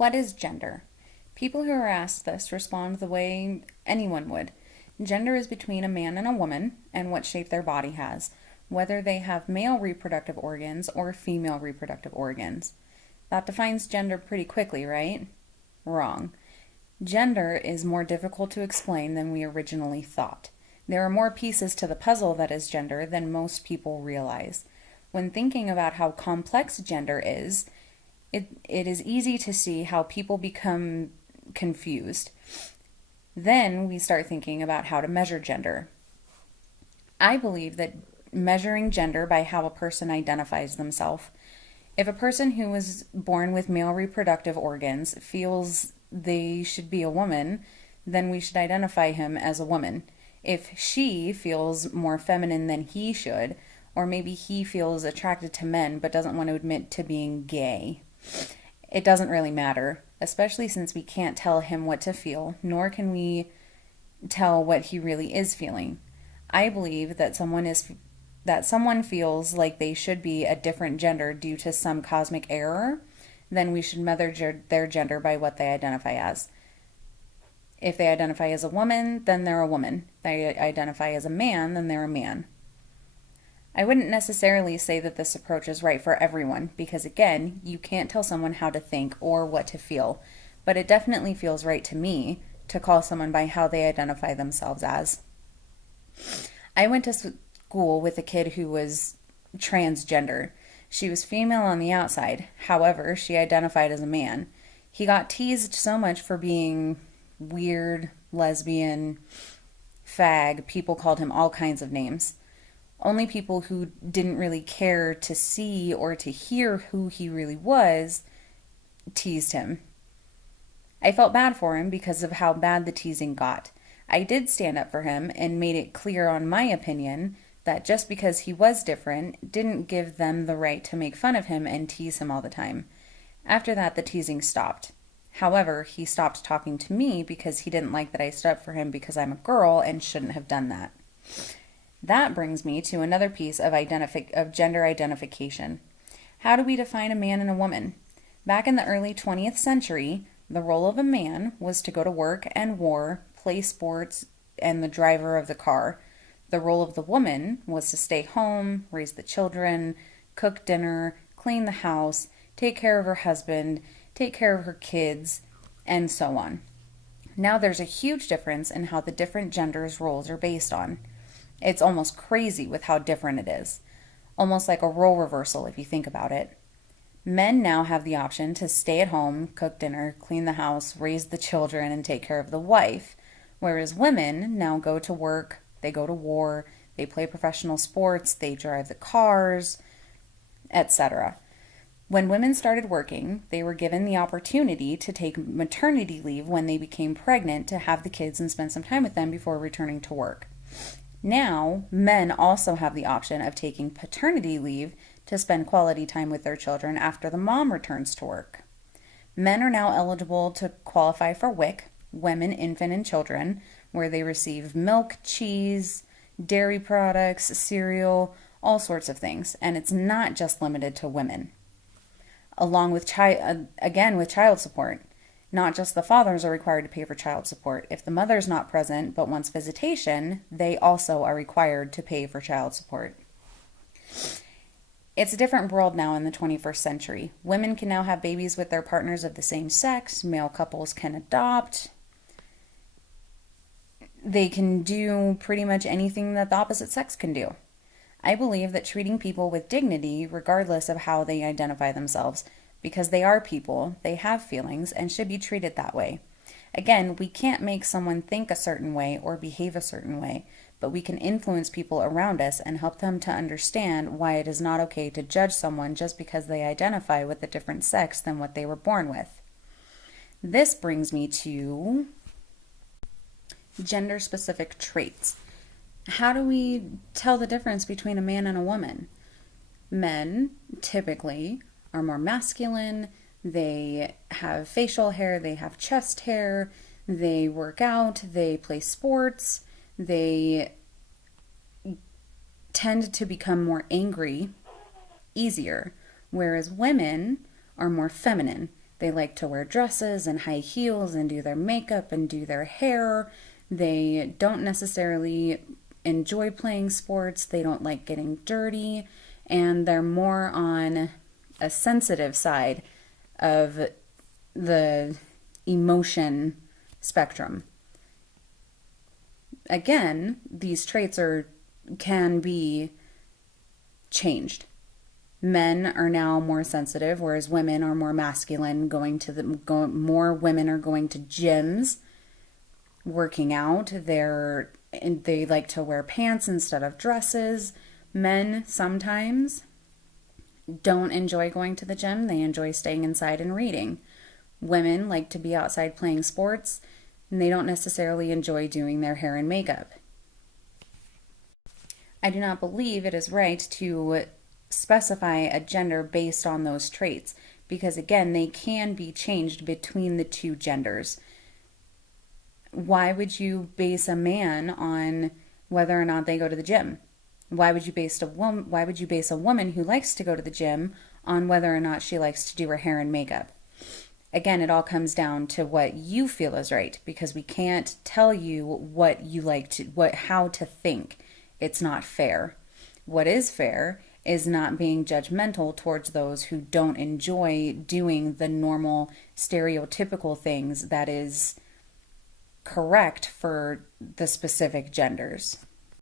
What is gender? People who are asked this respond the way anyone would. Gender is between a man and a woman and what shape their body has, whether they have male reproductive organs or female reproductive organs. That defines gender pretty quickly, right? Wrong. Gender is more difficult to explain than we originally thought. There are more pieces to the puzzle that is gender than most people realize. When thinking about how complex gender is, it is easy to see how people become confused. Then we start thinking about how to measure gender. I believe that measuring gender by how a person identifies themselves. If a person who was born with male reproductive organs feels they should be a woman, then we should identify him as a woman. If she feels more feminine than he should, or maybe he feels attracted to men but doesn't want to admit to being gay, it doesn't really matter, especially since we can't tell him what to feel, nor can we tell what he really is feeling. I believe that someone feels like they should be a different gender due to some cosmic error, then we should measure their gender by what they identify as. If they identify as a woman, then they're a woman. If they identify as a man, then they're a man. I wouldn't necessarily say that this approach is right for everyone because, again, you can't tell someone how to think or what to feel, but it definitely feels right to me to call someone by how they identify themselves as. I went to school with a kid who was transgender. She was female on the outside, however, she identified as a man. He got teased so much for being weird, lesbian, fag. People called him all kinds of names. Only people who didn't really care to see or to hear who he really was teased him. I felt bad for him because of how bad the teasing got. I did stand up for him and made it clear on my opinion that just because he was different didn't give them the right to make fun of him and tease him all the time. After that, the teasing stopped. However, he stopped talking to me because he didn't like that I stood up for him because I'm a girl and shouldn't have done that. That brings me to another piece of gender identification. How do we define a man and a woman? Back in the early 20th century, the role of a man was to go to work and war, play sports, and the driver of the car. The role of the woman was to stay home, raise the children, cook dinner, clean the house, take care of her husband, take care of her kids, and so on. Now there's a huge difference in how the different genders' roles are based on. It's almost crazy with how different it is. Almost like a role reversal if you think about it. Men now have the option to stay at home, cook dinner, clean the house, raise the children, and take care of the wife, whereas women now go to work, they go to war, they play professional sports, they drive the cars, etc. When women started working, they were given the opportunity to take maternity leave when they became pregnant to have the kids and spend some time with them before returning to work. Now, men also have the option of taking paternity leave to spend quality time with their children after the mom returns to work. Men are now eligible to qualify for WIC, Women, Infant, and Children, where they receive milk, cheese, dairy products, cereal, all sorts of things, and it's not just limited to women. Along with with child support. Not just the fathers are required to pay for child support. If the mother's not present but wants visitation, they also are required to pay for child support. It's a different world now in the 21st century. Women can now have babies with their partners of the same sex. Male couples can adopt. They can do pretty much anything that the opposite sex can do. I believe that treating people with dignity, regardless of how they identify themselves, because they are people, they have feelings, and should be treated that way. Again, we can't make someone think a certain way or behave a certain way, but we can influence people around us and help them to understand why it is not okay to judge someone just because they identify with a different sex than what they were born with. This brings me to gender-specific traits. How do we tell the difference between a man and a woman? Men, typically, are more masculine, they have facial hair, they have chest hair, they work out, they play sports, they tend to become more angry easier, whereas women are more feminine. They like to wear dresses and high heels and do their makeup and do their hair. They don't necessarily enjoy playing sports. They don't like getting dirty. And they're more on a sensitive side of the emotion spectrum. Again, these traits can be changed. Men are now more sensitive, whereas women are more masculine. More women are going to gyms, working out. They like to wear pants instead of dresses. Men sometimes don't enjoy going to the gym. They enjoy staying inside and reading. Women like to be outside playing sports, and they don't necessarily enjoy doing their hair and makeup. I do not believe it is right to specify a gender based on those traits because, again, they can be changed between the two genders. Why would you base a man on whether or not they go to the gym? Why would you base a woman who likes to go to the gym on whether or not she likes to do her hair and makeup? Again, it all comes down to what you feel is right, because we can't tell you what you how to think. It's not fair. What is fair is not being judgmental towards those who don't enjoy doing the normal stereotypical things that is correct for the specific genders.